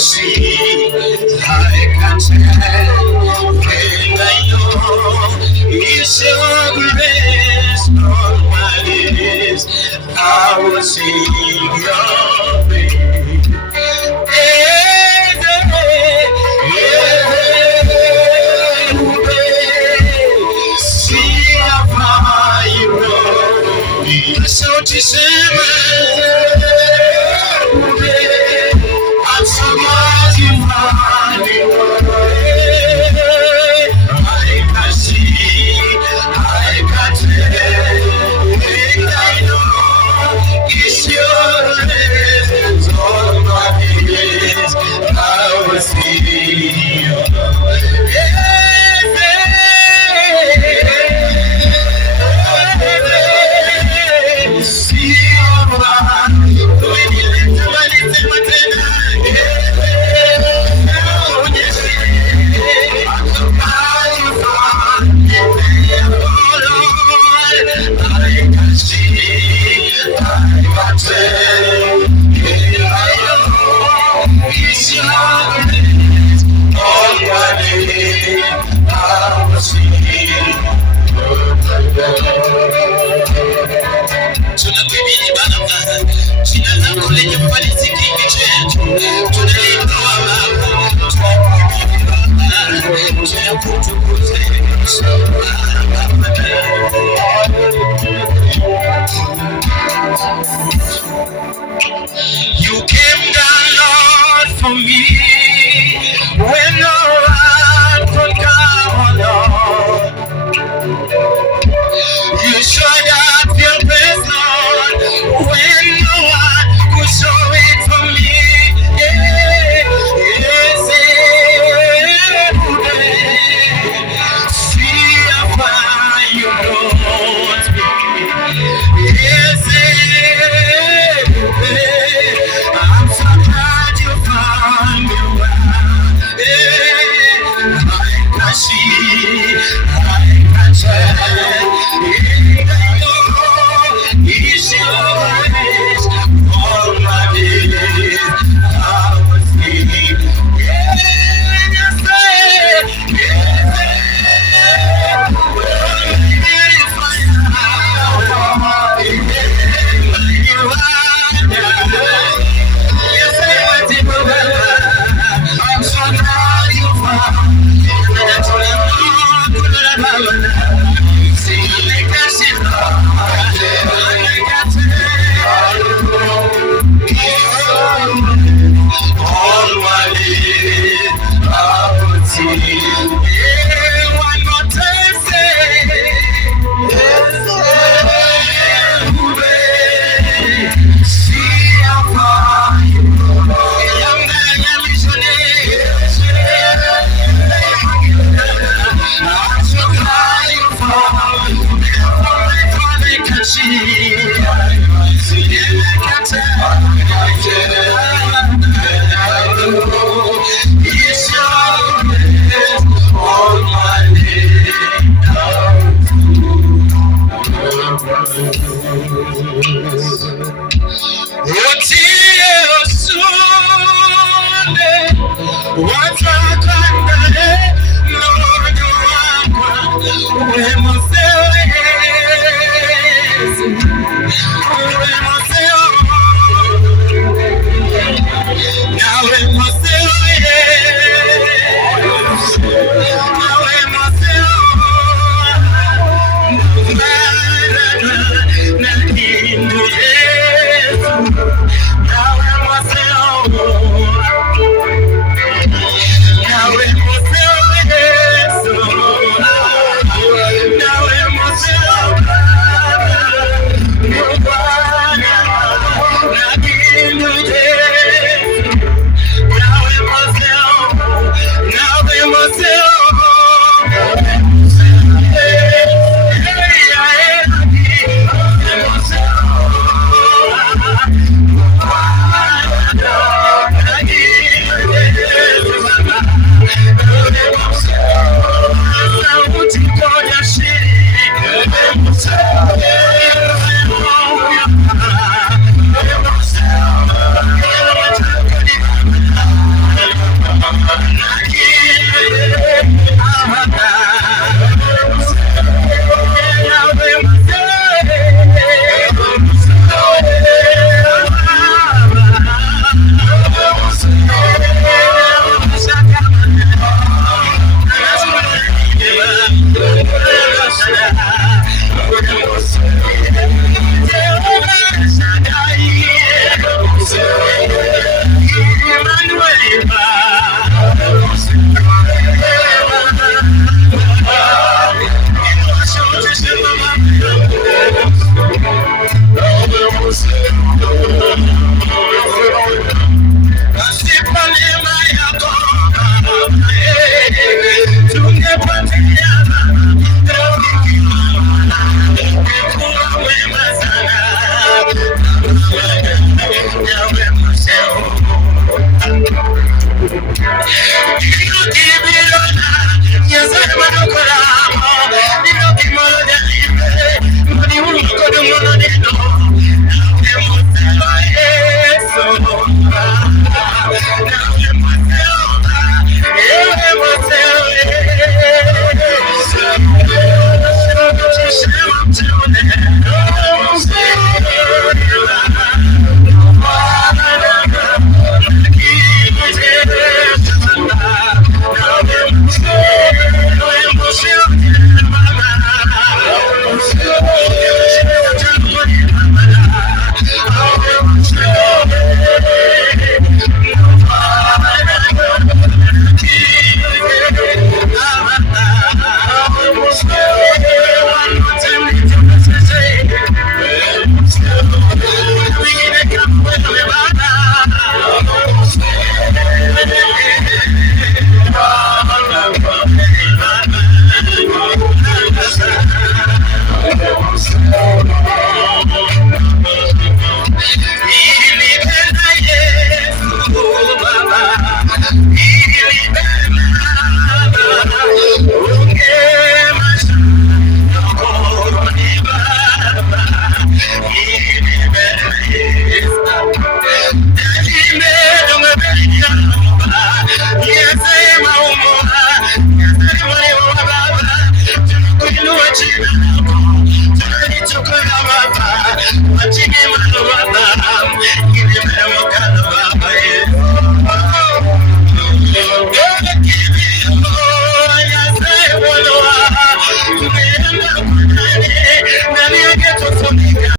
see, I can tell, and I know it's your grace on my lips. I will sing your praise. See how far you know me. So to say, I'm so glad you found me. I can see, I can tell, and I know it's your presence on my face. I will see you. See your heart when you lift your hands in my tunakabili baraka jina lako lenye ufanisi kingi chetu tunalinda wababa tunakutukuza You came down, Lord, for me when no one could come along. You showed up your best, Lord, when no one could show it for me. Yeah, yes, see how far you brought me. Yes, I'm so glad you found me well. I can see, I can tell. It's your grace all my days. I was singing, yes, I'm so glad you found all my days. I would see one more time say see how far you go. I'm so glad you found me. It's your grace all my days. Now we must